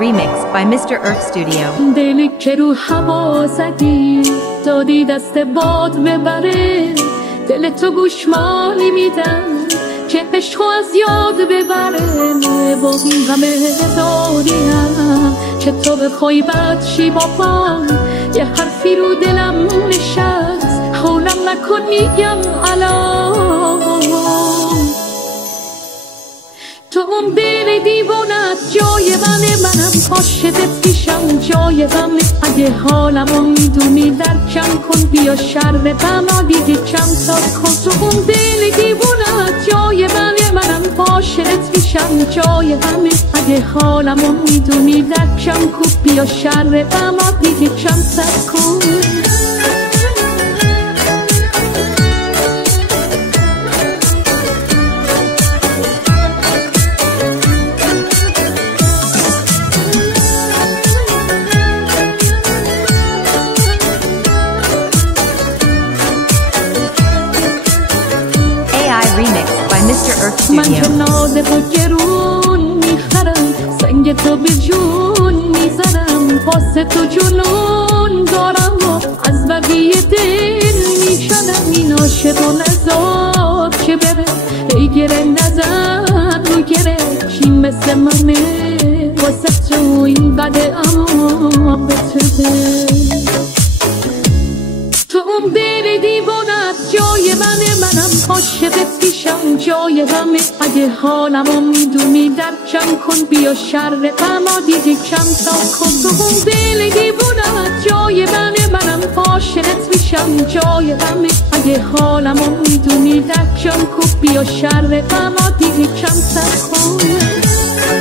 remix by Mr. Earth Studio. دلی که رو هوا زدی دادی دست باد ببره، دل تو گوشمالی میدم که عشقو از یاد ببره. با این غمه داریم که تو بخوای بد شی بابا، یه حرفی رو دلم نشست حولم نکن میگم الان. تو اون دل دیوانت جای منم عاشقت میشم جای غم. اگه حالمو میدونی درکم کن، بیا شر غم دیگه کم تا کن. تو اون دل دیوانت جای منم عاشقت میشم جای غم. اگه حالمو میدونی درکم کن، بیا شر غم دیگه کم تا کن. Mr. Earth من که Studio. نازه و گرون میخرم، سنگ تو به جون میزنم، واسه تو جنون دارم و از بقیه دل میشنم. این عاشق و نزار که بره، ای گره نزن رو گره، کی مثل منه واسه تو این بده اما به تو ده. تو اون دل دیوانت جای منم عاشقت میشم جای غمه. اگه حالمو میدونی درکم کن، بیا شر غم دیگه کم تا کن. تو اون دل دیوانت جای منم عاشقت میشم جای غمه. اگه حالمو میدونی درکم کن، بیا شر غم دیگه کم تا کن.